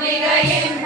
மாந்திரிகையின்